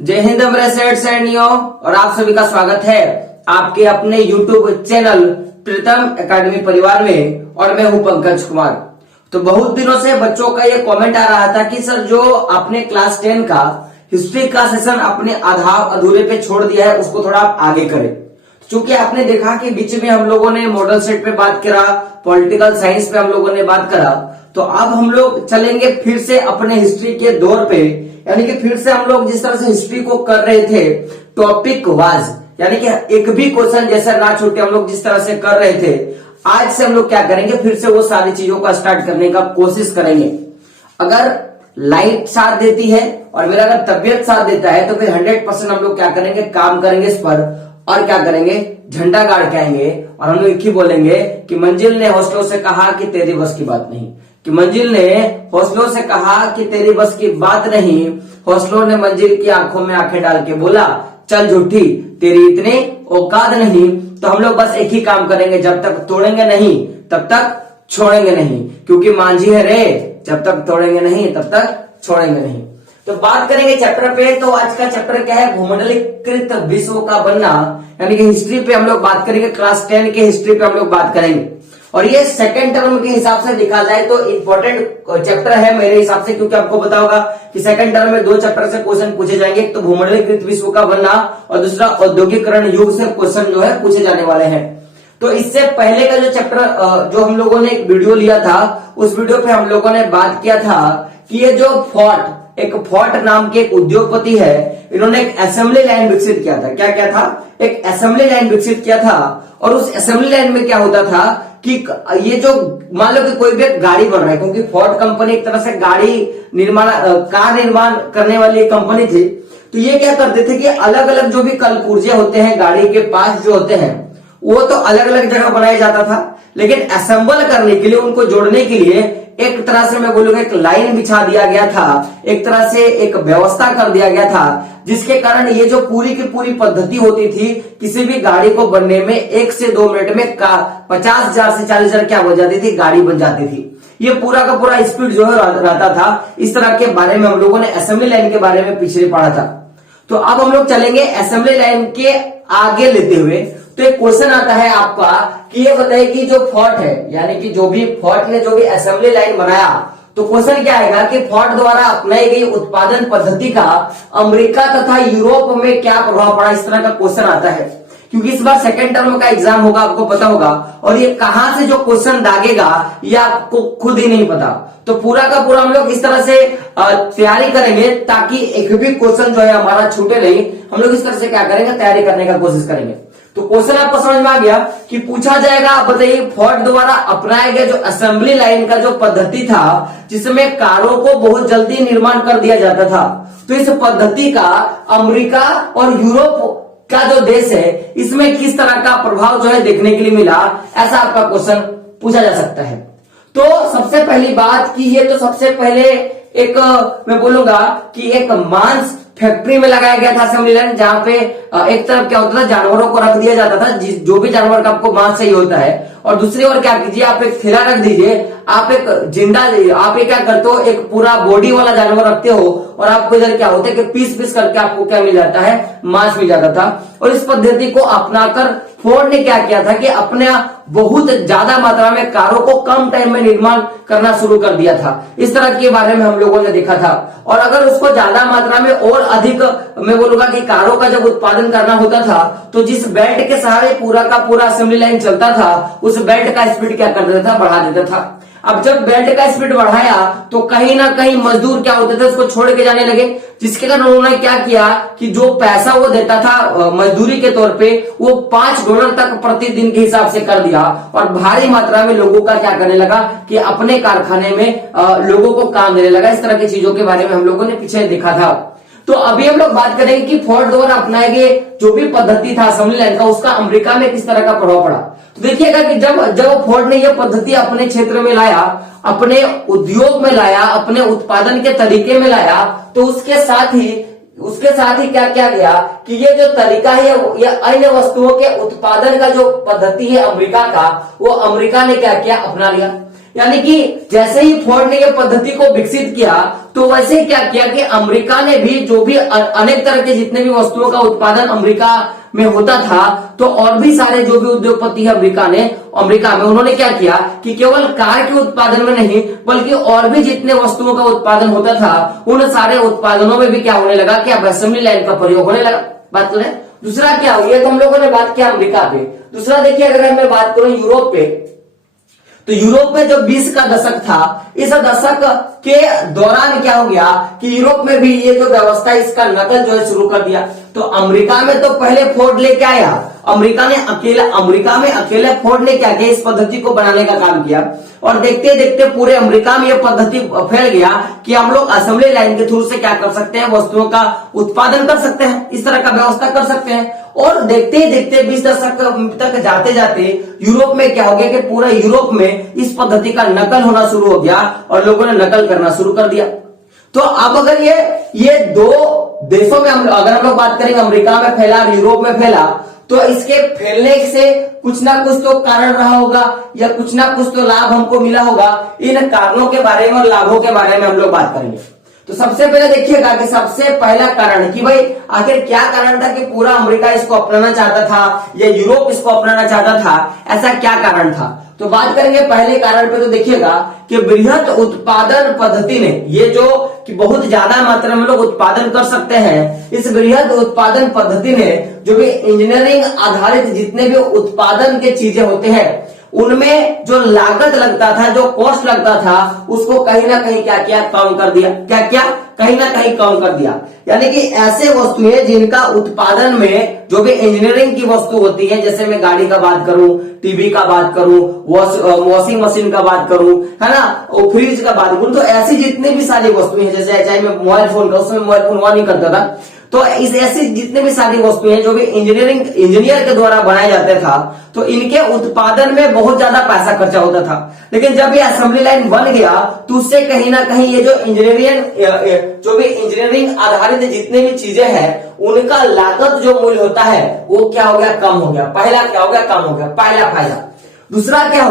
जय हिंद मेरे सेठ सैनियों, और आप सभी का स्वागत है आपके अपने YouTube चैनल प्रीतम एकेडमी परिवार में। और मैं हूं पंकज कुमार। तो बहुत दिनों से बच्चों का ये कमेंट आ रहा था कि सर जो आपने क्लास 10 का हिस्ट्री का सेशन अपने आधा अधूरे पे छोड़ दिया है उसको थोड़ा आप आगे करें। चूंकि आपने देखा कि बीच में हम लोगों ने मॉडल सेट पे बात करा, पॉलिटिकल साइंस पे हम लोगों ने बात करा, तो अब हम लोग चलेंगे फिर से अपने हिस्ट्री के दौर पे। यानी कि फिर से हम लोग जिस तरह से हिस्ट्री को कर रहे थे टॉपिक वाइज, यानी कि एक भी क्वेश्चन जैसा ना छूटे, हम लोग जिस तरह से कर रहे थे, आज से हम लोग क्या करेंगे, फिर से वो सारी चीजों का स्टार्ट करने का कोशिश करेंगे। अगर लाइफ साथ देती है और मेरा अगर तबियत साथ देता है तो फिर 100% हम लोग क्या करेंगे, काम करेंगे इस पर। और क्या करेंगे, झंडा गाड़ के आएंगे और हम लोग एक ही बोलेंगे कि मंजिल ने हौसलों से कहा कि तेरी बस की बात नहीं, कि मंजिल ने हौसलों से कहा कि तेरी बस की बात नहीं, हौसलों ने मंजिल की आंखों में आंखें डाल के बोला चल झूठी तेरी इतनी औकात नहीं। तो हम लोग बस एक ही काम करेंगे, जब तक तोड़ेंगे नहीं तब तक छोड़ेंगे नहीं, क्योंकि मांझी है रे, जब तक तोड़ेंगे नहीं तब तक छोड़ेंगे नहीं। तो बात करेंगे चैप्टर पे। तो आज का चैप्टर क्या है, भूमंडलीकृत विश्व का बनना, यानी कि हिस्ट्री पे हम लोग बात करेंगे। क्लास 10 के हिस्ट्री पे हम लोग बात करेंगे और ये सेकंड टर्म के हिसाब से लिखा जाए तो इंपॉर्टेंट चैप्टर है मेरे हिसाब से, क्योंकि आपको पता होगा कि सेकंड टर्म में 2 चैप्टर से क्वेश्चन पूछे जाएंगे, एक तो भूमंडलीकृत विश्व का बनना और दूसरा औद्योगिकरण युग से क्वेश्चन जो है पूछे जाने वाले हैं। तो इससे पहले का जो चैप्टर जो हम लोगों ने एक वीडियो लिया था, उस वीडियो पे हम लोगों ने बात किया था कि ये जो एक फोर्ट नाम के एक उद्योगपति है, इन्होंने एक असेंबली लाइन विकसित किया था। क्या क्या था, एक असेंबली लाइन विकसित किया था। और उस असेंबली लाइन में क्या होता था कि ये जो मान लो कि कोई भी गाड़ी बन रहा है, क्योंकि फोर्ड कंपनी एक तरह से गाड़ी निर्माण कार निर्माण करने वाली कंपनी थी, तो ये क्या करते थे कि अलग अलग जो भी कल पुर्जे होते हैं गाड़ी के पास जो होते हैं वो तो अलग अलग जगह बनाया जाता था, लेकिन असेंबल करने के लिए, उनको जोड़ने के लिए एक तरह से मैं बोलूंगा एक लाइन बिछा दिया गया था, एक तरह से एक व्यवस्था कर दिया गया था, जिसके कारण ये जो पूरी की पूरी पद्धति होती थी, किसी भी गाड़ी को बनने में 1 से 2 मिनट में 50,000 से 40,000 क्या हो जाती थी, गाड़ी बन जाती थी। ये पूरा का पूरा स्पीड जो है रहता था। इस तरह के बारे में हम लोगों ने असेंबली लाइन के बारे में पिछले पढ़ा था। तो अब हम लोग चलेंगे असेंबली लाइन के आगे लेते हुए। तो एक क्वेश्चन आता है आपका कि ये बताइए कि जो फोर्ट है, यानी कि जो भी फोर्ट ने जो भी असेंबली लाइन बनाया, तो क्वेश्चन क्या आएगा कि फोर्ट द्वारा अपनाई गई उत्पादन पद्धति का अमेरिका तथा यूरोप में क्या प्रभाव पड़ा। इस तरह का क्वेश्चन आता है, क्योंकि इस बार सेकंड टर्म का एग्जाम होगा, आपको पता होगा, और ये कहां से जो क्वेश्चन दागेगा ये आपको खुद ही नहीं पता। तो पूरा का पूरा हम लोग इस तरह से तैयारी करेंगे ताकि एक भी क्वेश्चन जो है हमारा छूटे नहीं। हम लोग इस तरह से क्या करेंगे, तैयारी करने का कोशिश करेंगे। तो क्वेश्चन आपको समझ में आ गया कि पूछा जाएगा, बताइए फोर्ड द्वारा अपनाया गया जो असेंबली लाइन का जो पद्धति था, जिसमें कारों को बहुत जल्दी निर्माण कर दिया जाता था, तो इस पद्धति का अमेरिका और यूरोप का जो देश है इसमें किस तरह का प्रभाव जो है देखने के लिए मिला, ऐसा आपका क्वेश्चन पूछा जा सकता है। तो सबसे पहली बात कि ये तो सबसे पहले एक मैं बोलूंगा कि एक मांस फैक्ट्री में लगाया गया था असेंबली लाइन, जहां पे एक तरफ क्या होता था, जानवरों को रख दिया जाता था, जो भी जानवर का आपको मांस चाहिए होता है, और दूसरी ओर क्या कीजिए, आप एक थैला रख दीजिए, आप एक जिंदा, आप क्या करते हो, एक पूरा बॉडी वाला जानवर रखते हो और आपको इधर क्या होता है कि पीस पीस करके आपको क्या मिल जाता है, मांस मिल जाता था। और इस पद्धति को अपनाकर फोर्ड ने क्या किया था कि अपने बहुत ज्यादा मात्रा में कारों को कम टाइम में निर्माण करना शुरू कर दिया था। इस तरह के बारे में हम लोगों ने देखा था। और अगर उसको ज्यादा मात्रा में और अधिक मैं बोलूंगा कि कारों का जब उत्पादन करना होता था, तो जिस बेल्ट के सहारे पूरा का पूरा असेंबली लाइन चलता था, उस बेल्ट का स्पीड क्या कर देता था, बढ़ा देता था। अब जब बेल्ट का स्पीड बढ़ाया तो कहीं ना कहीं मजदूर क्या होते थे, उसको छोड़ के जाने लगे, जिसके कारण उन्होंने क्या किया कि जो पैसा वो देता था मजदूरी के तौर पे, वो $5 तक प्रतिदिन के हिसाब से कर दिया। और भारी मात्रा में लोगों का क्या करने लगा कि अपने कारखाने में लोगों को काम देने लगा। इस तरह की चीजों के बारे में हम लोगों ने पीछे देखा था। तो अभी हम लोग बात करेंगे कि फोर्ड द्वारा अपनाए गए जो भी पद्धति था असेंबली लाइन का, उसका अमेरिका में किस तरह का प्रभाव पड़ा। तो देखिएगा कि जब फोर्ड ने यह पद्धति अपने क्षेत्र में लाया, अपने उद्योग में लाया, अपने उत्पादन के तरीके में लाया, तो उसके साथ ही क्या किया गया कि ये जो तरीका है, ये अन्य वस्तुओं के उत्पादन का जो पद्धति है अमेरिका का, वो अमेरिका ने क्या किया, अपना लिया। यानी कि जैसे ही फोर्ड ने ये पद्धति को विकसित किया तो वैसे क्या किया कि अमेरिका ने भी जो भी अनेक तरह के जितने भी वस्तुओं का उत्पादन अमेरिका में होता था, तो और भी सारे जो भी उद्योगपति है अमेरिका में उन्होंने क्या किया कि केवल कार के उत्पादन में नहीं बल्कि और भी जितने वस्तुओं का उत्पादन होता था उन सारे उत्पादनों में भी क्या होने लगा कि अब असेंबली लाइन का प्रयोग होने लगा। बात तो है। दूसरा क्या हुआ, तो हम लोगों ने बात किया अमेरिका पे। दूसरा देखिए, अगर मैं बात करूं यूरोप पे, तो यूरोप में जो 20 का दशक था, इस दशक के दौरान क्या हो गया कि यूरोप में भी ये जो व्यवस्था इसका नकल जो है शुरू कर दिया। तो अमेरिका में तो पहले फोर्ड लेके आया, अमेरिका में अकेले फोर्ड ने क्या किया, इस पद्धति को बनाने का काम किया और देखते देखते पूरे अमेरिका में यह पद्धति फैल गया कि हम लोग असेंबली लाइन के थ्रू से क्या कर सकते हैं, वस्तुओं का उत्पादन कर सकते हैं, इस तरह का व्यवस्था कर सकते हैं। और देखते ही देखते 20 दशक तक जाते जाते यूरोप में क्या हो गया कि पूरा यूरोप में इस पद्धति का नकल होना शुरू हो गया और लोगों ने नकल करना शुरू कर दिया। तो अब अगर ये दो देशों में अगर हम लोग बात करेंगे, अमेरिका में फैला और यूरोप में फैला, तो इसके फैलने से कुछ ना कुछ तो कारण रहा होगा या कुछ ना कुछ तो लाभ हमको मिला होगा। इन कारणों के बारे में और लाभों के बारे में हम लोग बात करेंगे। तो सबसे पहले देखिएगा कि सबसे पहला कारण कि भाई आखिर क्या कारण था कि पूरा अमेरिका इसको अपनाना चाहता था या यूरोप इसको अपनाना चाहता था, ऐसा क्या कारण था। तो बात करेंगे पहले कारण पे, तो देखिएगा कि बृहत उत्पादन पद्धति ने, ये जो कि बहुत ज्यादा मात्रा में लोग उत्पादन कर सकते हैं, इस बृहत उत्पादन पद्धति ने जो भी इंजीनियरिंग आधारित जितने भी उत्पादन के चीजें होते हैं उनमें जो लागत लगता था, जो कॉस्ट लगता था, उसको कहीं ना कहीं क्या किया, कम कर दिया। क्या किया, कहीं ना कहीं कम कर दिया। यानी कि ऐसे वस्तुएं जिनका उत्पादन में जो भी इंजीनियरिंग की वस्तु होती है, जैसे मैं गाड़ी का बात करूं, टीवी का बात करूं, वॉशिंग मशीन का बात करूं, है ना, और फ्रिज का बात करूं, तो ऐसी जितनी भी सारी वस्तुएं हैं, जैसे चाहे मैं मोबाइल फोन का, उसमें मोबाइल फोन हुआ नहीं करता था, तो इस ऐसी जितने भी सारी वस्तुएं हैं जो भी इंजीनियर के द्वारा बनाया जाता था, तो इनके उत्पादन में बहुत ज्यादा पैसा खर्चा होता था। लेकिन जब ये असेंबली लाइन बन गया तो उससे कहीं ना कहीं ये जो इंजीनियरिंग आधारित जितने भी चीजें हैं उनका लागत जो मूल्य होता है वो क्या हो गया, कम हो गया। पहला क्या हो गया, कम हो गया, पहला फायदा। दूसरा क्या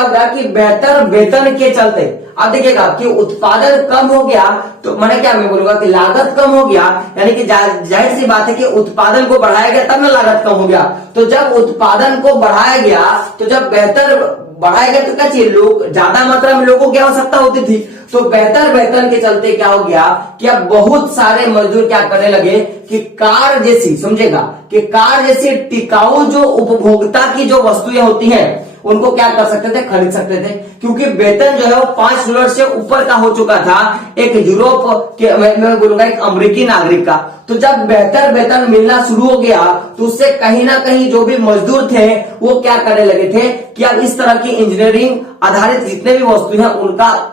होगा कि बेहतर वेतन के चलते, अब देखिएगा कि उत्पादन कम हो गया तो मैं बोलूंगा कि लागत कम हो गया, यानी कि जाहिर सी बात है कि उत्पादन को बढ़ाया गया तब ना लागत कम हो गया। तो जब उत्पादन को बढ़ाया गया, तो जब बेहतर बढ़ाया गया तो क्या चाहिए, लोग ज्यादा मात्रा में लोगों की आवश्यकता होती थी, तो बेहतर वेतन के चलते क्या हो गया कि अब बहुत सारे मजदूर क्या करने लगे कि कार जैसी, समझेगा, कि कार जैसी टिकाऊ जो उपभोक्ता की जो वस्तुएं होती हैं उनको क्या कर सकते थे, खरीद सकते थे, क्योंकि वेतन जो है वो $5 से ऊपर का हो चुका था एक यूरोप के, मैं बोलूंगा एक अमेरिकी नागरिक का। तो जब बेहतर वेतन मिलना शुरू हो गया तो उससे कहीं ना कहीं जो भी मजदूर थे वो क्या करने लगे थे कि अब इस तरह की इंजीनियरिंग आधारित जितने भी वस्तु हैं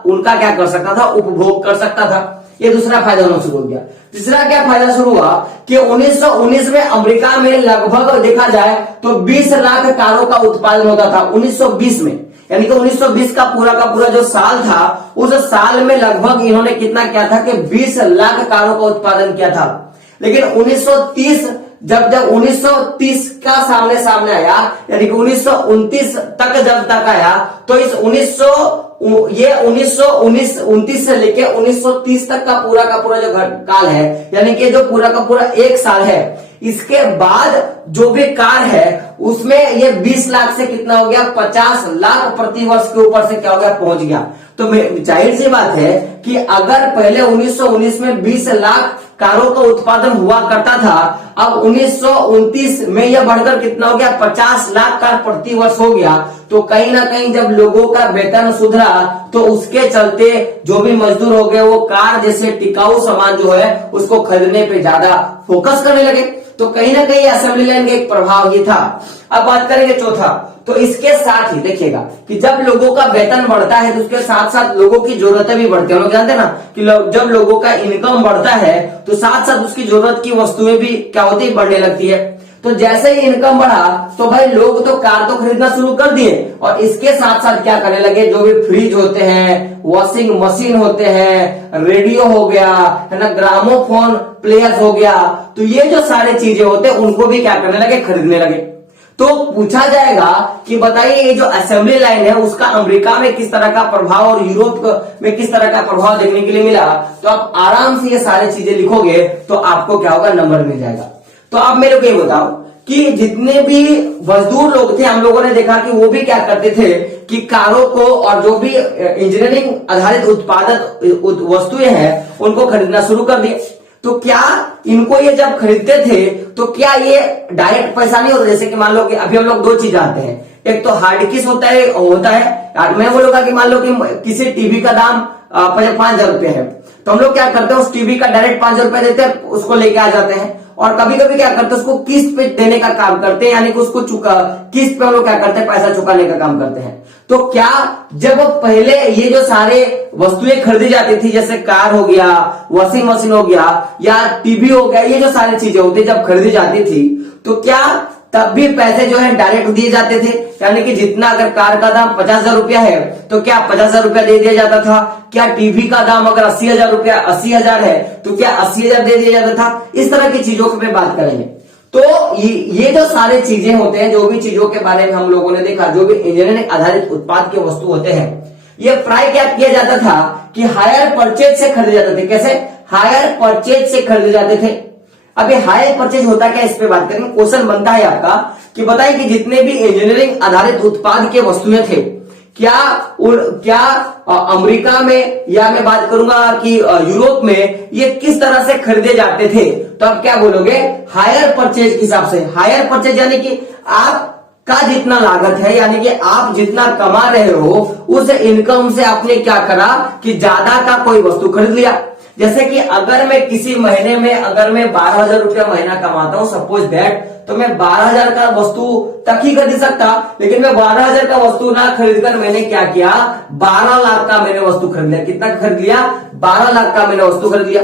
उनका क्या कर सकता था, उपभोग कर सकता था। ये दूसरा फायदा होना शुरू हो गया। तीसरा क्या फायदा शुरू हुआ कि 1919 में अमेरिका में लगभग देखा जाए तो 20 लाख कारों का उत्पादन होता था 1920 में, यानी कि 1920 का पूरा जो साल था, उस साल में लगभग इन्होंने कितना किया था कि 20 लाख कारों का उत्पादन किया था। लेकिन 1930 जब 1930 का सामने आया, यानी कि 1929 तक जब तक आया, तो इस 1929 से लेके 1930 तक का पूरा जो काल है, यानी कि जो पूरा का पूरा एक साल है, इसके बाद जो भी कार है उसमें ये 20 लाख से कितना हो गया, 50 लाख प्रति वर्ष के ऊपर से क्या हो गया, पहुंच गया। तो जाहिर सी बात है कि अगर पहले 1919 में 20 लाख कारों का उत्पादन हुआ करता था, अब 1929 में यह बढ़कर कितना हो गया, 50 लाख कार प्रति वर्ष हो गया। तो कहीं ना कहीं जब लोगों का वेतन सुधरा तो उसके चलते जो भी मजदूर हो गए वो कार जैसे टिकाऊ सामान जो है उसको खरीदने पे ज्यादा फोकस करने लगे। तो कहीं ना कहीं असेंबली लाइन का एक प्रभाव ये था। अब बात करेंगे चौथा, तो इसके साथ ही देखिएगा कि जब लोगों का वेतन बढ़ता है तो उसके साथ साथ लोगों की जरूरतें भी बढ़ती है। लोग जानते हैं ना कि जब लोगों का इनकम बढ़ता है तो साथ साथ उसकी जरूरत की वस्तुएं भी क्या होती है, बढ़ने लगती है। तो जैसे ही इनकम बढ़ा तो भाई लोग तो कार तो खरीदना शुरू कर दिए और इसके साथ साथ क्या करने लगे, जो भी फ्रिज होते हैं, वॉशिंग मशीन होते हैं, रेडियो हो गया, है ना, ग्रामोफोन प्लेयर्स हो गया, तो ये जो सारे चीजें होते हैं उनको भी क्या करने लगे, खरीदने लगे। तो पूछा जाएगा कि बताइए ये जो असेंबली लाइन है उसका अमेरिका में किस तरह का प्रभाव और यूरोप में किस तरह का प्रभाव देखने के लिए मिला, तो आप आराम से ये सारी चीजें लिखोगे तो आपको क्या होगा, नंबर मिल जाएगा। तो आप मेरे को ये बताओ कि जितने भी मजदूर लोग थे हम लोगों ने देखा कि वो भी क्या करते थे कि कारों को और जो भी इंजीनियरिंग आधारित उत्पादक वस्तुएं हैं उनको खरीदना शुरू कर दिए। तो क्या इनको ये जब खरीदते थे तो क्या ये डायरेक्ट पैसा नहीं होता, जैसे कि मान लो कि अभी हम लोग दो चीज आते हैं, एक तो हार्ड किस होता है मैं बोलूंगा कि मान लो कि किसी टीवी का दाम 5,000 रुपए है, तो हम लोग क्या करते हैं उस टीवी का डायरेक्ट 5,000 रुपए देते हैं, उसको लेके आ जाते हैं। और कभी कभी क्या करते हैं उसको किस्त पे देने का काम करते हैं, यानी कि उसको किस्त पे हम लोग क्या करते हैं, पैसा चुकाने का काम करते हैं। तो क्या जब पहले ये जो सारे वस्तुएं खरीदी जाती थी, जैसे कार हो गया, वॉशिंग मशीन हो गया या टीवी हो गया, ये जो सारी चीजें होती जब खरीदी जाती थी, तो क्या तब भी पैसे जो है डायरेक्ट दिए जाते थे, यानी कि जितना अगर कार का दाम 50,000 रुपया है तो क्या 50,000 रुपया दे दिया जाता था? क्या टीवी का दाम अगर 80,000 है तो क्या 80,000 दे दिया जाता था? इस तरह की चीजों की बात करेंगे। तो ये जो सारे चीजें होते हैं, जो भी चीजों के बारे में हम लोगों ने देखा, जो भी इंजीनियरिंग आधारित उत्पाद के वस्तु होते हैं, ये प्राय क्या किया जाता था कि हायर परचेज से खरीदे जाते थे। कैसे? हायर परचेज से खरीदे जाते थे। अभी हायर परचेज होता क्या, इस पे बात करेंगे। क्वेश्चन बनता है आपका कि बताइए कि जितने भी इंजीनियरिंग आधारित उत्पाद के वस्तुएं थे, क्या अमेरिका में या मैं बात करूंगा कि यूरोप में ये किस तरह से खरीदे जाते थे? तो आप क्या बोलोगे? हायर परचेज के हिसाब से। हायर परचेज यानी कि आपका जितना लागत है, यानी कि आप जितना कमा रहे हो उस इनकम से आपने क्या करा कि ज्यादा का कोई वस्तु खरीद लिया। जैसे कि अगर मैं किसी महीने में अगर मैं 12,000 रुपया महीना कमाता हूं, सपोज दैट, तो मैं 12,000 का वस्तु तक ही खरीद सकता, लेकिन मैं 12,000 का वस्तु ना खरीदकर मैंने क्या किया, 12 लाख का मैंने वस्तु खरीद लिया। कितना खरीद लिया? 12 लाख का मैंने वस्तु खरीद लिया।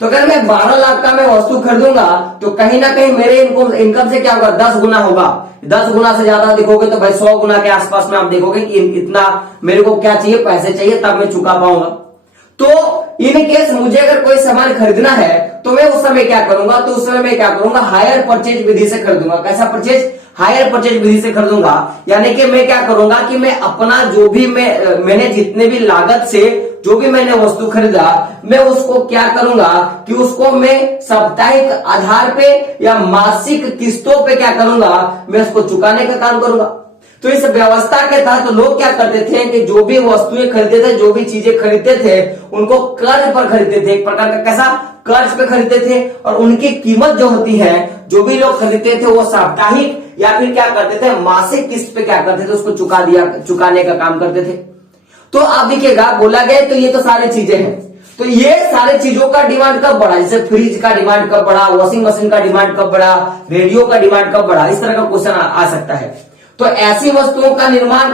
तो अगर मैं 12 लाख का मैं वस्तु खरीदूंगा तो कहीं ना कहीं मेरे इनकम से क्या होगा, 10 गुना होगा। 10 गुना से ज्यादा देखोगे तो भाई 100 गुना के आसपास में आप देखोगे कि इतना मेरे को क्या चाहिए, पैसे चाहिए, तब मैं चुका पाऊंगा। तो इन केस मुझे अगर कोई सामान खरीदना है तो मैं उस समय क्या करूंगा, तो उस समय मैं क्या करूंगा, हायर परचेज विधि से खरीदूंगा। कैसा परचेज? हायर परचेज विधि से खरीदूंगा। यानी कि मैं क्या करूंगा कि मैं अपना जो भी मैंने जितने भी लागत से जो भी मैंने वस्तु खरीदा, मैं उसको क्या करूंगा कि उसको मैं साप्ताहिक आधार पे या मासिक किस्तों पे क्या करूंगा, मैं उसको चुकाने का काम करूंगा। तो इस व्यवस्था के तहत तो लोग क्या करते थे कि जो भी वस्तुएं खरीदते थे, जो भी चीजें खरीदते थे, उनको कर्ज पर खरीदते थे। एक प्रकार का कैसा? कर्ज पे खरीदते थे। और उनकी कीमत जो होती है, जो भी लोग खरीदते थे, वो साप्ताहिक या फिर क्या करते थे, मासिक किस्त पे क्या करते थे, उसको चुकाने का काम करते थे। तो आप देखिएगा बोला गया, तो ये तो सारी चीजें हैं। तो ये सारी चीजों का डिमांड कब बढ़ा? जैसे फ्रिज का डिमांड कब बढ़ा, वॉशिंग मशीन का डिमांड कब बढ़ा, रेडियो का डिमांड कब बढ़ा, इस तरह का क्वेश्चन आ सकता है। तो ऐसी वस्तुओं का निर्माण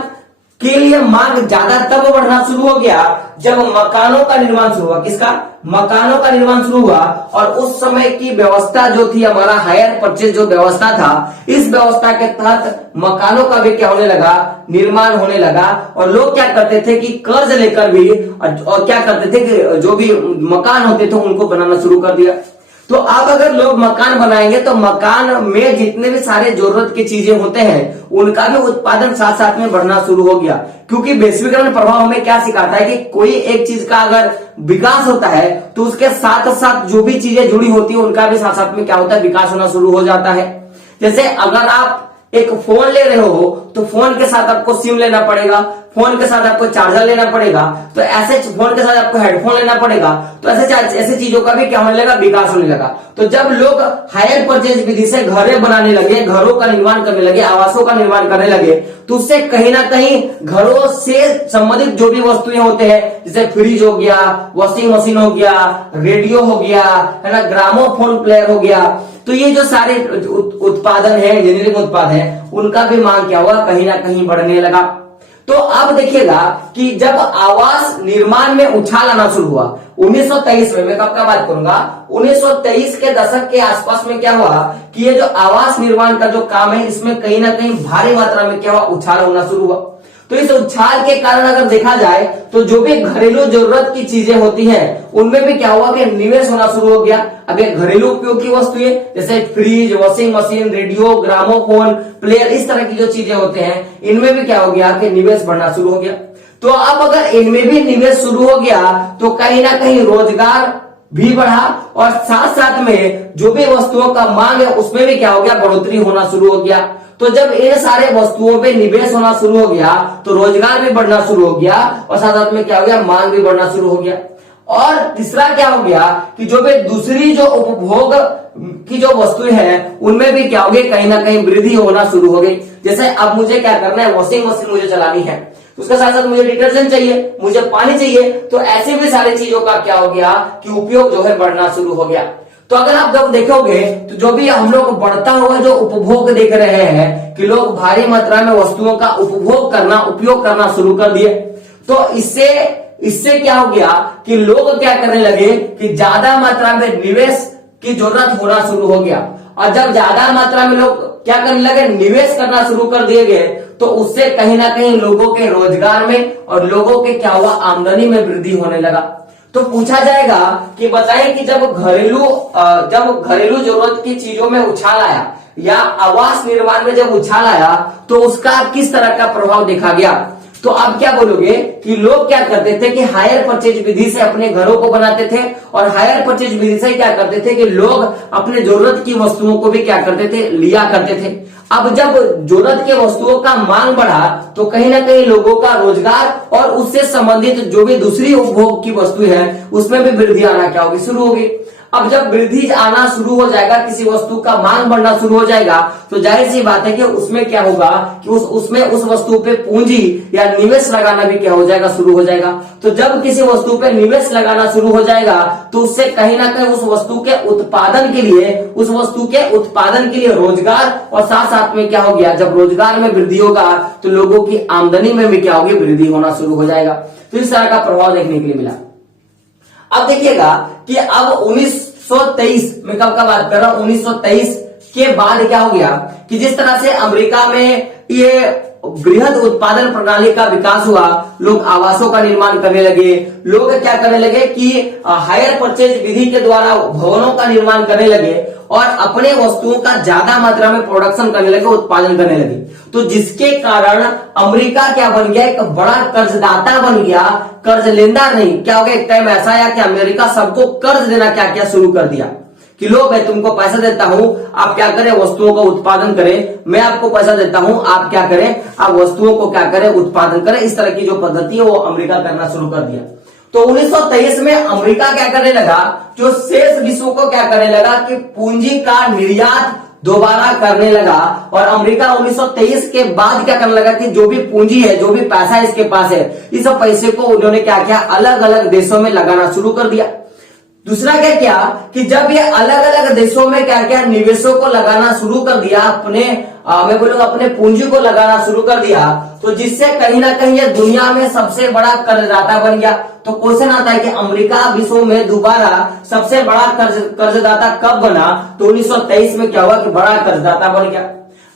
के लिए मांग ज्यादा तब बढ़ना शुरू हो गया जब मकानों का निर्माण शुरू हुआ। किसका? मकानों का निर्माण शुरू हुआ। और उस समय की व्यवस्था जो थी, हमारा हायर परचेज जो व्यवस्था था, इस व्यवस्था के तहत मकानों का भी क्या होने लगा, निर्माण होने लगा। और लोग क्या करते थे कि कर्ज लेकर भी और क्या करते थे कि जो भी मकान होते थे उनको बनाना शुरू कर दिया। तो अब अगर लोग मकान बनाएंगे तो मकान में जितने भी सारे जरूरत की चीजें होते हैं उनका भी उत्पादन साथ साथ में बढ़ना शुरू हो गया। क्योंकि वैश्वीकरण प्रभाव हमें क्या सिखाता है कि कोई एक चीज का अगर विकास होता है तो उसके साथ साथ जो भी चीजें जुड़ी होती है उनका भी साथ साथ में क्या होता है, विकास होना शुरू हो जाता है। जैसे अगर आप एक फोन ले रहे हो तो फोन के साथ आपको सिम लेना पड़ेगा, फोन के साथ आपको चार्जर लेना पड़ेगा, तो ऐसे फोन के साथ आपको हेडफोन लेना पड़ेगा। तो ऐसे चीजों का भी क्या होने लगा, विकास होने लगा। तो जब लोग हायर परचेज विधि से घरें बनाने लगे, घरों का निर्माण करने लगे, आवासों का निर्माण करने लगे, तो उससे कहीं ना कहीं घरों से संबंधित जो भी वस्तुएं होते हैं, जैसे फ्रिज हो गया, वॉशिंग मशीन हो गया, रेडियो हो गया, है ना, ग्रामोफोन प्लेयर हो गया, तो ये जो सारे उत्पादन है, इंजीनियरिंग उत्पाद है, उनका भी मांग क्या हुआ, कहीं ना कहीं बढ़ने लगा। तो अब देखिएगा कि जब आवास निर्माण में उछाल आना शुरू हुआ 1923 में, मैं कब का बात करूंगा, 1923 के दशक के आसपास में क्या हुआ कि ये जो आवास निर्माण का जो काम है, इसमें कहीं ना कहीं भारी मात्रा में क्या हुआ, उछाल होना शुरू हुआ। तो इस उछाल के कारण अगर देखा जाए तो जो भी घरेलू जरूरत की चीजें होती हैं उनमें भी क्या हुआ कि निवेश होना शुरू हो गया। अब ये घरेलू उपयोग की वस्तुएं जैसे fridge, washing machine, radio, gramophone, player, इस तरह की जो चीजें होते हैं इनमें भी क्या हो गया कि निवेश बढ़ना शुरू हो गया। तो अब अगर इनमें भी निवेश शुरू हो गया तो कहीं ना कहीं रोजगार भी बढ़ा और साथ साथ में जो भी वस्तुओं का मांग है उसमें भी क्या हो गया, बढ़ोतरी होना शुरू हो गया। तो जब इन सारे वस्तुओं पे निवेश होना शुरू हो गया तो रोजगार भी बढ़ना शुरू हो गया और साथ साथ में क्या हो गया, मांग भी बढ़ना शुरू हो गया। और तीसरा क्या हो गया कि जो भी दूसरी जो उपभोग की जो वस्तुएं हैं उनमें भी क्या हो गई, कहीं ना कहीं वृद्धि होना शुरू हो गई। जैसे अब मुझे क्या करना है, वॉशिंग मशीन मुझे चलानी है, उसके साथ साथ मुझे डिटर्जेंट चाहिए, मुझे पानी चाहिए, तो ऐसे भी सारी चीजों का क्या हो गया कि उपयोग जो है बढ़ना शुरू हो गया। तो अगर आप जब देखोगे तो जो भी हम लोग बढ़ता हुआ जो उपभोग देख रहे हैं कि लोग भारी मात्रा में वस्तुओं का उपभोग करना, उपयोग करना शुरू कर दिए, तो इससे क्या हो गया कि लोग क्या करने लगे कि ज्यादा मात्रा में निवेश की जरूरत होना शुरू हो गया। और जब ज्यादा मात्रा में लोग क्या करने लगे, निवेश करना शुरू कर दिए गए, तो उससे कहीं ना कहीं लोगों के रोजगार में और लोगों के क्या हुआ, आमदनी में वृद्धि होने लगा। तो पूछा जाएगा कि बताइए कि जब घरेलू जरूरत की चीजों में उछाल आया या आवास निर्माण में जब उछाल आया तो उसका किस तरह का प्रभाव देखा गया। तो आप क्या बोलोगे कि लोग क्या करते थे कि हायर परचेज विधि से अपने घरों को बनाते थे और हायर परचेज विधि से क्या करते थे कि लोग अपने जरूरत की वस्तुओं को भी क्या करते थे, लिया करते थे। अब जब जरूरत के वस्तुओं का मांग बढ़ा तो कहीं ना कहीं लोगों का रोजगार और उससे संबंधित जो भी दूसरी उपभोग की वस्तु है उसमें भी वृद्धि आना क्या होगी, शुरू होगी। अब जब वृद्धि आना शुरू हो जाएगा, किसी वस्तु का मांग बढ़ना शुरू हो जाएगा, तो जाहिर सी बात है कि उसमें क्या होगा कि उसमें उस वस्तु पे पूंजी या निवेश लगाना भी क्या हो जाएगा, शुरू हो जाएगा। तो जब किसी वस्तु पे निवेश लगाना शुरू हो जाएगा तो उससे कहीं ना कहीं उस वस्तु के उत्पादन के लिए रोजगार और साथ साथ में क्या हो गया, जब रोजगार में वृद्धि होगा तो लोगों की आमदनी में भी क्या होगी, वृद्धि होना शुरू हो जाएगा। तो इस तरह का प्रभाव देखने के लिए मिला। अब देखिएगा कि अब 1923 में कब का बात कर रहा हूं, 1923 के बाद क्या हो गया कि जिस तरह से अमेरिका में ये बृहद उत्पादन प्रणाली का विकास हुआ, लोग आवासों का निर्माण करने लगे, लोग क्या करने लगे कि हायर परचेज विधि के द्वारा भवनों का निर्माण करने लगे और अपने वस्तुओं का ज्यादा मात्रा में प्रोडक्शन करने लगे, उत्पादन करने लगे। तो जिसके कारण अमेरिका क्या बन गया, एक बड़ा कर्जदाता बन गया, कर्ज लेनदार नहीं। क्या हो गया, एक टाइम ऐसा आया कि अमेरिका सबको कर्ज देना क्या किया, शुरू कर दिया कि लो मैं तुमको पैसा देता हूं, आप क्या करें, वस्तुओं का उत्पादन करें, मैं आपको पैसा देता हूं, आप क्या करें, आप वस्तुओं को क्या करें, उत्पादन करें। इस तरह की जो पद्धति है वो अमेरिका करना शुरू कर दिया। तो 1923 में अमेरिका क्या करने लगा, जो शेष विश्व को क्या करने लगा कि पूंजी का निर्यात दोबारा करने लगा। और अमेरिका 1923 के बाद क्या करने लगा कि जो भी पूंजी है, जो भी पैसा इसके पास है, इस पैसे को उन्होंने क्या किया, अलग अलग देशों में लगाना शुरू कर दिया। दूसरा क्या किया कि जब ये अलग अलग देशों में क्या क्या निवेशों को लगाना शुरू कर दिया, मैं बोलूंगा अपने पूंजी को लगाना शुरू कर दिया, तो जिससे कहीं ना कहीं ये दुनिया में सबसे बड़ा कर्जदाता बन गया। तो क्वेश्चन आता है कि अमेरिका विश्व में दोबारा सबसे बड़ा कर्जदाता कब बना, तो 1923 में क्या हुआ कि बड़ा कर्जदाता बन गया।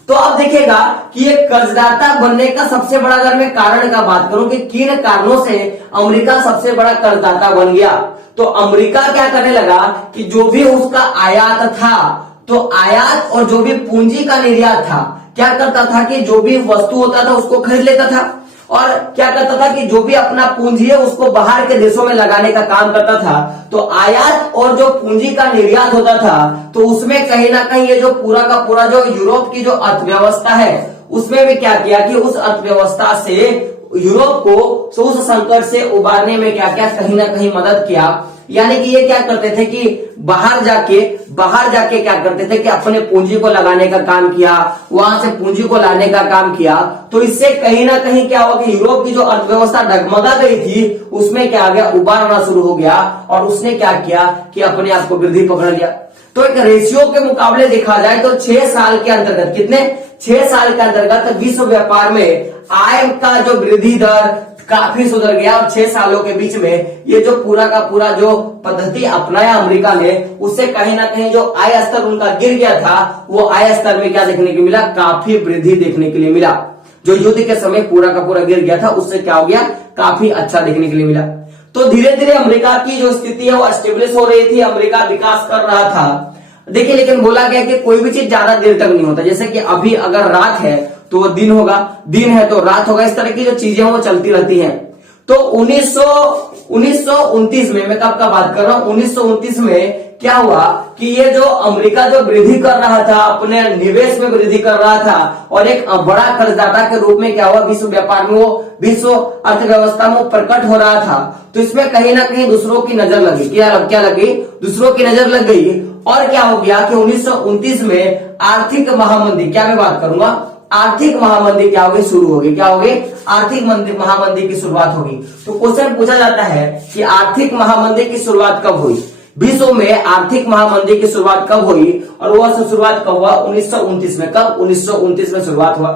तो अब देखिएगा कि ये कर्जदाता बनने का सबसे बड़ा, अगर मैं कारण का बात करूं कि किन कारणों से अमेरिका सबसे बड़ा कर्जदाता बन गया, तो अमेरिका क्या करने लगा कि जो भी उसका आयात था, तो आयात और जो भी पूंजी का निर्यात था, क्या करता था कि जो भी वस्तु होता था उसको खरीद लेता था और क्या करता था कि जो भी अपना पूंजी है उसको बाहर के देशों में लगाने का काम करता था। तो आयात और जो पूंजी का निर्यात होता था तो उसमें कहीं ना कहीं ये जो पूरा का पूरा जो यूरोप की जो अर्थव्यवस्था है उसमें भी क्या किया कि उस अर्थव्यवस्था से यूरोप को उस संकट से उबारने में क्या क्या कहीं ना कहीं मदद किया। यानी कि ये क्या करते थे कि बाहर जाके क्या करते थे कि अपने पूंजी को लगाने का काम किया, वहां से पूंजी को लाने का काम किया। तो इससे कहीं ना कहीं क्या हुआ कि यूरोप की जो अर्थव्यवस्था डगमगा गई थी उसमें क्या आ गया, उबार होना शुरू हो गया और उसने क्या किया कि अपने आप को वृद्धि पकड़ लिया। तो एक रेशियो के मुकाबले देखा जाए तो 6 साल के अंतर्गत, कितने 6 साल के अंतर्गत विश्व व्यापार में आय का जो वृद्धि दर काफी सुधर गया और 6 सालों के बीच में ये जो पूरा का पूरा जो पद्धति अपनाया अमेरिका ने, उससे कहीं ना कहीं जो आय स्तर उनका गिर गया था वो आय स्तर में क्या देखने को मिला, काफी वृद्धि देखने के लिए मिला। जो युद्ध के समय पूरा का पूरा गिर गया था, उससे क्या हो गया, काफी अच्छा देखने के लिए मिला। तो धीरे धीरे अमेरिका की जो स्थिति है वो स्टेब्लिश हो रही थी, अमेरिका विकास कर रहा था। देखिए लेकिन बोला गया कि कोई भी चीज ज्यादा देर तक नहीं होता, जैसे कि अभी अगर रात है तो वो दिन होगा, दिन है तो रात होगा, इस तरह की जो चीजें हैं वो चलती रहती हैं। तो 1929 में, मैं कब का बात कर रहा हूं, 1929 में क्या हुआ कि ये जो अमेरिका जो वृद्धि कर रहा था, अपने निवेश में वृद्धि कर रहा था और एक बड़ा कर्जदाता के रूप में क्या हुआ, विश्व व्यापार में, वो विश्व अर्थव्यवस्था में प्रकट हो रहा था। तो इसमें कहीं ना कहीं दूसरों की नजर लगी, क्या लगी, दूसरों की नजर लग गई। और क्या हो गया कि 1929 में आर्थिक महामंदी, क्या मैं बात करूंगा, आर्थिक महामंदी क्या होगी, शुरू होगी, क्या होगी, आर्थिक महामंदी की शुरुआत होगी। तो क्वेश्चन पूछा जाता है कि आर्थिक महामंदी की शुरुआत कब हुई, विश्व में आर्थिक महामंदी की शुरुआत कब हुई, और वह शुरुआत कब हुआ, 1929 में। कब, 1929 में शुरुआत हुआ।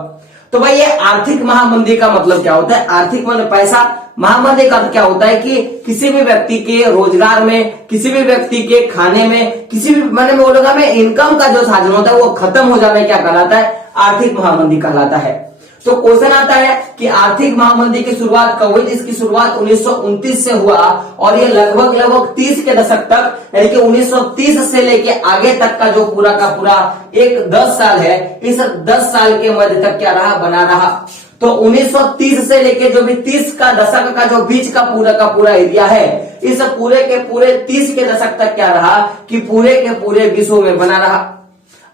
तो भाई ये आर्थिक महामंदी का मतलब क्या होता है, आर्थिक मतलब पैसा, महामंदी का अर्थ क्या होता है कि किसी भी व्यक्ति के रोजगार में, किसी भी व्यक्ति के खाने में, किसी भी मैंने बोलूंगा मैं इनकम का जो साधन होता है वो खत्म हो जाना क्या कहलाता है, आर्थिक महामंदी कहलाता है। तो क्वेश्चन आता है कि आर्थिक महामंदी की शुरुआत कब हुई, जिसकी शुरुआत 1929 से हुआ और ये लगभग 30 के दशक तक, यानी कि 1930 से लेके आगे तक का जो पूरा का पूरा एक 10 साल है, इस 10 साल के मध्य तक क्या रहा, बना रहा। तो 1930 से लेके जो भी 30 का दशक का जो बीच का पूरा एरिया है, इस पूरे के पूरे 30 के दशक तक क्या रहा कि पूरे के पूरे विश्व में बना रहा।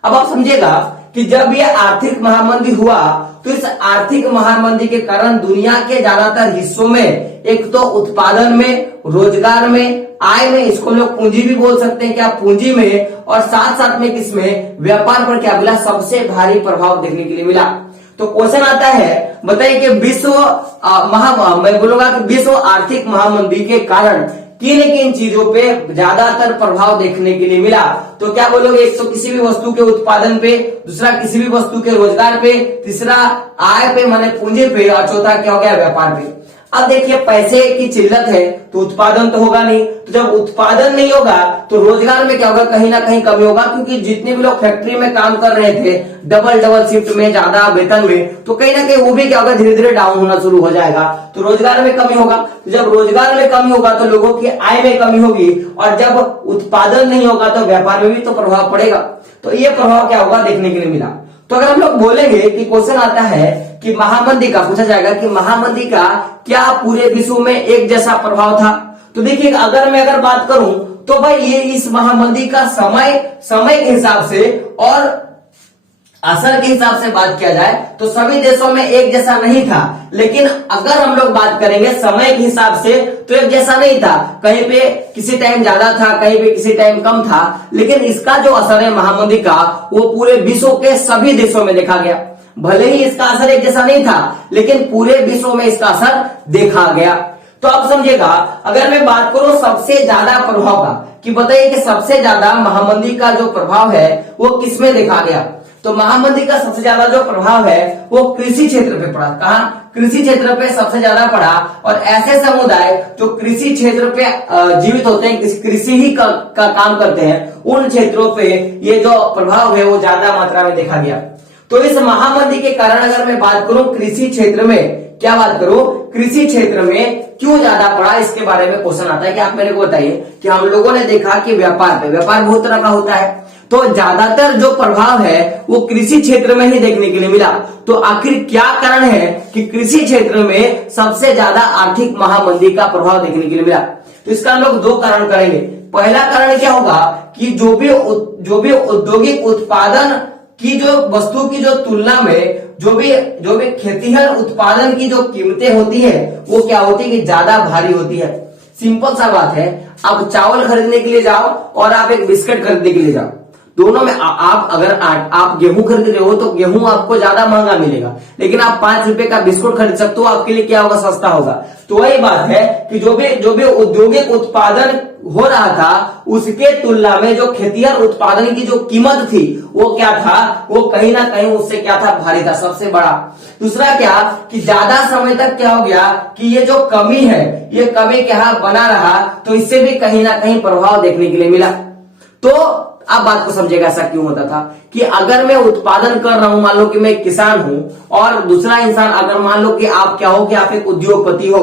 अब आप समझिएगा कि जब ये आर्थिक महामंदी हुआ तो इस आर्थिक महामंदी के कारण दुनिया के ज्यादातर हिस्सों में एक तो उत्पादन में, रोजगार में, आय में, इसको लोग पूंजी भी बोल सकते हैं, क्या पूंजी में, और साथ साथ में किसमें, व्यापार पर क्या मिला, सबसे भारी प्रभाव देखने के लिए मिला। तो क्वेश्चन आता है, बताइए कि मैं बोलूंगा कि विश्व आर्थिक महामंदी के कारण किन किन चीजों पे ज्यादातर प्रभाव देखने के लिए मिला। तो क्या बोलोगे, एक तो किसी भी वस्तु के उत्पादन पे, दूसरा किसी भी वस्तु के रोजगार पे, तीसरा आय पे माने पूंजी पे, और चौथा क्या हो गया, व्यापार पे। अब देखिए पैसे की किल्लत है तो उत्पादन तो होगा नहीं, तो जब उत्पादन नहीं होगा तो रोजगार में क्या होगा, कहीं ना कहीं कमी होगा, क्योंकि जितने भी लोग फैक्ट्री में काम कर रहे थे डबल शिफ्ट में, ज्यादा वेतन में, तो कहीं ना कहीं वो भी क्या होगा, धीरे धीरे डाउन होना शुरू हो जाएगा। तो रोजगार में कमी होगा, तो जब रोजगार में कमी होगा तो लोगों की आय में कमी होगी, और जब उत्पादन नहीं होगा तो व्यापार में भी तो प्रभाव पड़ेगा। तो ये प्रभाव क्या होगा, देखने के लिए मिला। तो अगर हम लोग बोलेंगे कि क्वेश्चन आता है कि महामंदी का, पूछा जाएगा कि महामंदी का क्या पूरे विश्व में एक जैसा प्रभाव था। तो देखिए अगर बात करूं तो भाई ये इस महामंदी का समय के हिसाब से और असर के हिसाब से बात किया जाए तो सभी देशों में एक जैसा नहीं था। लेकिन अगर हम लोग बात करेंगे समय के हिसाब से तो एक जैसा नहीं था, कहीं पे किसी टाइम ज्यादा था, कहीं पे किसी टाइम कम था। लेकिन इसका जो असर है महामंदी का वो पूरे विश्व के सभी देशों में देखा गया। भले ही इसका असर एक जैसा नहीं था लेकिन पूरे विश्व में इसका असर देखा गया। तो आप समझिएगा, अगर मैं बात करूं सबसे ज्यादा प्रभाव का, कि बताइए कि सबसे ज्यादा महामंदी का जो प्रभाव है वो किसमें देखा गया। तो महामंदी का सबसे ज्यादा जो प्रभाव है वो कृषि क्षेत्र पे पड़ा। कहा, कृषि क्षेत्र पे सबसे ज्यादा पड़ा। और ऐसे समुदाय जो कृषि क्षेत्र पे जीवित होते हैं, कृषि ही का काम करते हैं, उन क्षेत्रों पे ये जो प्रभाव है वो ज्यादा मात्रा में देखा गया। तो इस महामंदी के कारण अगर मैं बात करूं कृषि क्षेत्र में, क्या बात करूं, कृषि क्षेत्र में क्यों ज्यादा पड़ा, इसके बारे में क्वेश्चन आता है कि आप मेरे को बताइए कि हम लोगों ने देखा कि व्यापार बहुत तरह का होता है, तो ज्यादातर जो प्रभाव है वो कृषि क्षेत्र में ही देखने के लिए मिला। तो आखिर क्या कारण है कि कृषि क्षेत्र में सबसे ज्यादा आर्थिक महामंदी का प्रभाव देखने के लिए मिला। तो इसका हम लोग दो कारण करेंगे। पहला कारण क्या होगा कि जो भी औद्योगिक उत्पादन की जो वस्तु की जो तुलना में जो भी खेतीहर उत्पादन की जो कीमतें होती है वो क्या होती है कि ज्यादा भारी होती है। सिंपल सा बात है, आप चावल खरीदने के लिए जाओ और आप एक बिस्किट खरीदने के लिए जाओ, दोनों में अगर आप गेहूं खरीद रहे हो तो गेहूं आपको ज्यादा महंगा मिलेगा, लेकिन आप 5 रुपए का बिस्कुट खरीद सकते हो, आपके लिए क्या होगा, सस्ता होगा। तो वही बात है कि जो भी औद्योगिक उत्पादन हो रहा था उसके तुलना में जो खेतीहर उत्पादन की जो कीमत थी वो क्या था, वो कहीं ना कहीं उससे क्या था, भारी था, सबसे बड़ा। दूसरा क्या कि ज्यादा समय तक क्या हो गया कि ये जो कमी है ये कमी क्या बना रहा, तो इससे भी कहीं ना कहीं प्रभाव देखने के लिए मिला। तो आप बात को समझेगा ऐसा क्यों होता था कि अगर मैं उत्पादन कर रहा हूं, मान लो कि मैं एक किसान हूं और दूसरा इंसान, अगर मान लो कि आप क्या हो कि आप एक उद्योगपति हो,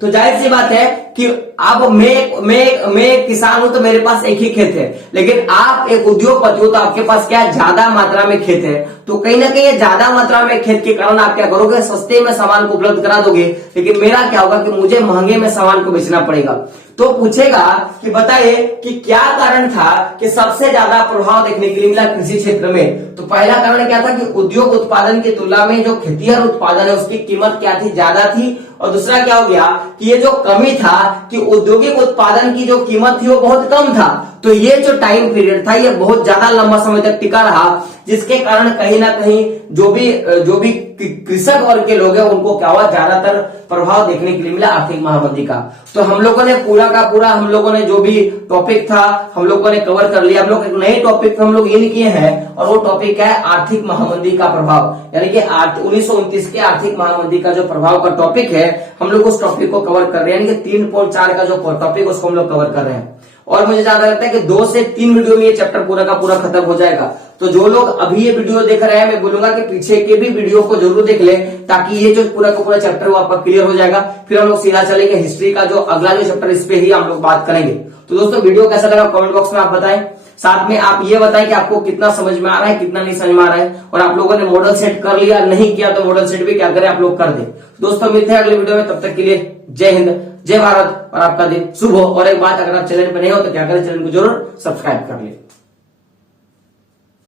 तो जाहिर सी बात है कि अब मैं एक किसान हूं तो मेरे पास एक ही खेत है, लेकिन आप एक उद्योगपति हो तो आपके पास क्या ज्यादा मात्रा में खेत है। तो कहीं ना कहीं ज्यादा मात्रा में खेत के कारण आप क्या करोगे, सस्ते में सामान को उपलब्ध करा दोगे, लेकिन मेरा क्या होगा कि मुझे महंगे में सामान को बेचना पड़ेगा। तो पूछेगा कि बताइए कि क्या कारण था कि सबसे ज्यादा प्रभाव देखने के लिए मिला कृषि क्षेत्र में। तो पहला कारण क्या था कि उद्योग उत्पादन की तुलना में जो खेतीहर उत्पादन है उसकी कीमत क्या थी, ज्यादा थी। और दूसरा क्या हो गया कि ये जो कमी था कि औद्योगिक उत्पादन की जो कीमत थी वो बहुत कम था। तो ये जो टाइम पीरियड था ये बहुत ज्यादा लंबा समय तक टिका रहा, जिसके कारण कहीं ना कहीं जो भी कृषक वर्ग के लोग हैं उनको क्या हुआ, ज्यादातर प्रभाव देखने के लिए मिला आर्थिक महामंदी का। तो हम लोगों ने पूरा का पूरा हम लोगों ने जो भी टॉपिक था हम लोगों ने कवर कर लिया। हम लोग एक नए टॉपिक पे हम लोग इन किए हैं और वो टॉपिक है आर्थिक महामंदी का प्रभाव, यानी कि 1929 के आर्थिक महामंदी का जो प्रभाव का टॉपिक है हम लोग उस टॉपिक को कवर कर रहे हैं, यानी कि 3.4 का जो टॉपिक उसको हम लोग कवर कर रहे हैं। और मुझे ज्यादा लगता है कि 2 से 3 वीडियो में ये चैप्टर पूरा का पूरा खत्म हो जाएगा। तो जो लोग अभी ये वीडियो देख रहे हैं मैं बोलूंगा कि पीछे के भी वीडियो को जरूर देख ले, ताकि ये जो पूरा का पूरा चैप्टर वो आपका क्लियर हो जाएगा। फिर हम लोग सीधा चलेंगे हिस्ट्री का जो अगला जो चैप्टर, इस पे ही हम लोग बात करेंगे। तो दोस्तों वीडियो कैसा लगा कमेंट बॉक्स में आप बताएं, साथ में आप ये बताएं कि आपको कितना समझ में आ रहा है, कितना नहीं समझ में आ रहा है, और आप लोगों ने मॉडल सेट कर लिया, नहीं किया तो मॉडल सेट भी क्या करें आप लोग कर दें। दोस्तों मिलते हैं अगले वीडियो में, तब तक के लिए जय हिंद, जय भारत और आपका दिन शुभ हो। और एक बात, अगर आप चैनल पर नहीं हो तो क्या करें, चैनल को जरूर सब्सक्राइब कर ले।